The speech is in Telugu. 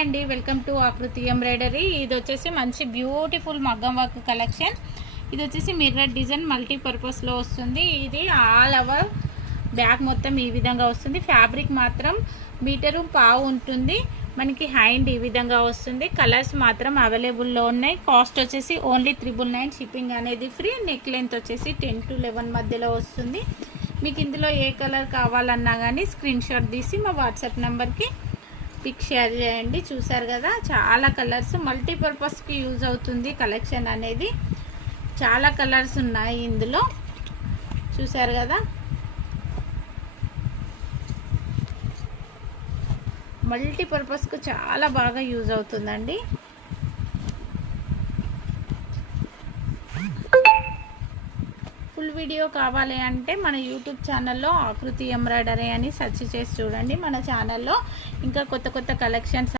అండి, వెల్కమ్ టు ఆకృతి ఎంబ్రాయిడరీ. ఇది వచ్చేసి మంచి బ్యూటిఫుల్ మగ్గం వర్క్ కలెక్షన్. ఇది వచ్చేసి మిర్రర్ డిజైన్ మల్టీపర్పస్లో వస్తుంది. ఇది ఆల్ ఓవర్ బ్యాక్ మొత్తం ఈ విధంగా వస్తుంది. ఫ్యాబ్రిక్ మాత్రం మీటరు పావు ఉంటుంది. మనకి హ్యాండ్ ఈ విధంగా వస్తుంది. కలర్స్ మాత్రం అవైలబుల్లో ఉన్నాయి. కాస్ట్ వచ్చేసి ఓన్లీ 999. షిప్పింగ్ అనేది ఫ్రీ. నెక్ లెంత్ వచ్చేసి 10 to 11 మధ్యలో వస్తుంది. మీకు ఇందులో ఏ కలర్ కావాలన్నా కానీ స్క్రీన్ షాట్ తీసి మా వాట్సాప్ నెంబర్కి పిక్ షేర్ చేయండి. చూసారు కదా, చాలా కలర్స్ మల్టీపర్పస్కి యూజ్ అవుతుంది. కలెక్షన్ అనేది చాలా కలర్స్ ఉన్నాయి ఇందులో. చూసారు కదా, మల్టీపర్పస్కు చాలా బాగా యూజ్ అవుతుందండి. ఫుల్ వీడియో కావాలి అంటే మన యూట్యూబ్ ఛానల్లో ఆకృతి ఎంబ్రాయిడరీ అని సెర్చ్ చేసి చూడండి. మన ఛానల్లో ఇంకా కొత్త కొత్త కలెక్షన్స్